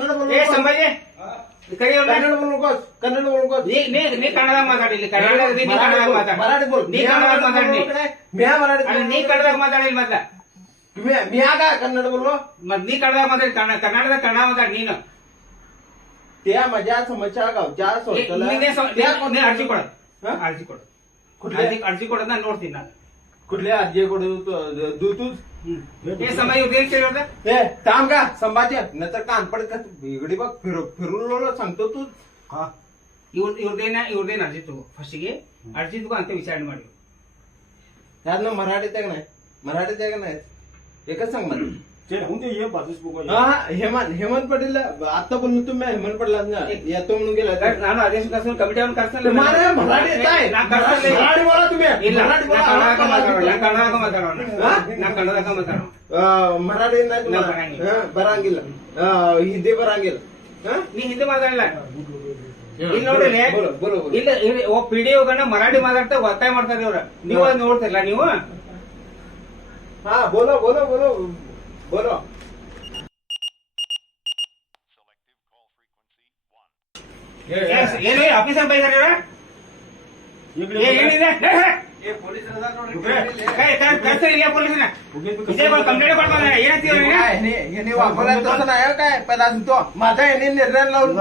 ए संभाजी कन्नड बोलू नकोस कन्नड बोलू नकोस ನೀ ಕನ್ನಡದಾಗ ಮಾತಾಡಿಲ್ಲ ಕನ್ನಡದಾಗ ನೀ ಕನ್ನಡದಾಗ ಮಾತಾಡ मराठी बोल ನೀ ಕನ್ನಡದಾಗ ಮಾತಾಡಿ म्या मराठी ಅಲ್ಲ ನೀ ಕನ್ನಡದಾಗ ಮಾತಾಡಿಲ್ಲ ಮೊದ್ಲ म्या का कन्नड बोललो मग ನೀ ಕನ್ನಡದಾಗ ಮಾತಾಡಿ ಕನ್ನಡದಾಗ ಕನ್ನಡ ಮಾತಾಡಿ ನೀನು त्या माझ्या समस्या गावच्या सोडला ನೀ ಅರ್ಜಿ ಕೊಡ ಅರ್ಜಿ ಕೊಡು ಅರ್ಜಿ ಕೊಡೋದ್ ನಾನು ನೋಡ್ತೀನಿ ನಾನು कुठल्या अर्जी कोड दूतूच हे समय उद्या केलं ए थांब का संभाजी नंतर कान पडत का इकडे बघ फिरून सांगतो तू ಇವ್ರದೇನ ಅರ್ಜಿ ತಗೋ ಫಸ್ಟಿಗೆ ಅರ್ಜಿ ತಗೋ ಅಂತ ವಿಚಾರಣೆ ಮಾಡಿ यातनं मराठीत आहे का नाही मराठीत आहे का नाही एकच सांग मला हा हेमंत पाटील आता बोललो तुम्ही हेमंत पाटील येतो म्हणून गेला ನಾನು ಆದೇಶ ಕರ್ಸಲ್ಲ ಕಮಿಟಿ ಅವ್ನು ಕರ್ಸಲ್ಲ मराठी येत आहे मराठी बोला तुम्ही ಇಲ್ಲ मराठी बोला ಕನ್ನಡದಾಗ ಮಾತಾಡೋಣ मराठी नाही ಬರಂಗಿಲ್ಲ ಹಿಂದಿ ಬರಂಗಿಲ್ಲ ನೀ ಹಿಂದಿ ಮಾತಾಡಲ್ಲ ಇಲ್ಲಿ ನೋಡ್ರಿ बोलो ಇಲ್ಲ ಪಿಡಿಒಗಳನ್ನ ಮರಾಠಿ ಮಾತಾಡ್ತಾ ಒತ್ತಾಯ ಮಾಡ್ತಾರೆ ಇವ್ರ ನೀವು ಅದ್ ನೋಡ್ತಿರಲ್ಲ ನೀವು हा बोलो बोलो बोलो बोलो ಏನು ಆಫೀಸರ್ ಬೈದಾರೆ ಏನಿದೆ ಪೊಲೀಸನ ಕಂಪ್ಲೇಂಟ್ ಕೊಡ್ತಾರೆ ಏನಂತೀವಿ वापरला तसं नाही काय पहिला तो माझा यांनी निर्णय लावून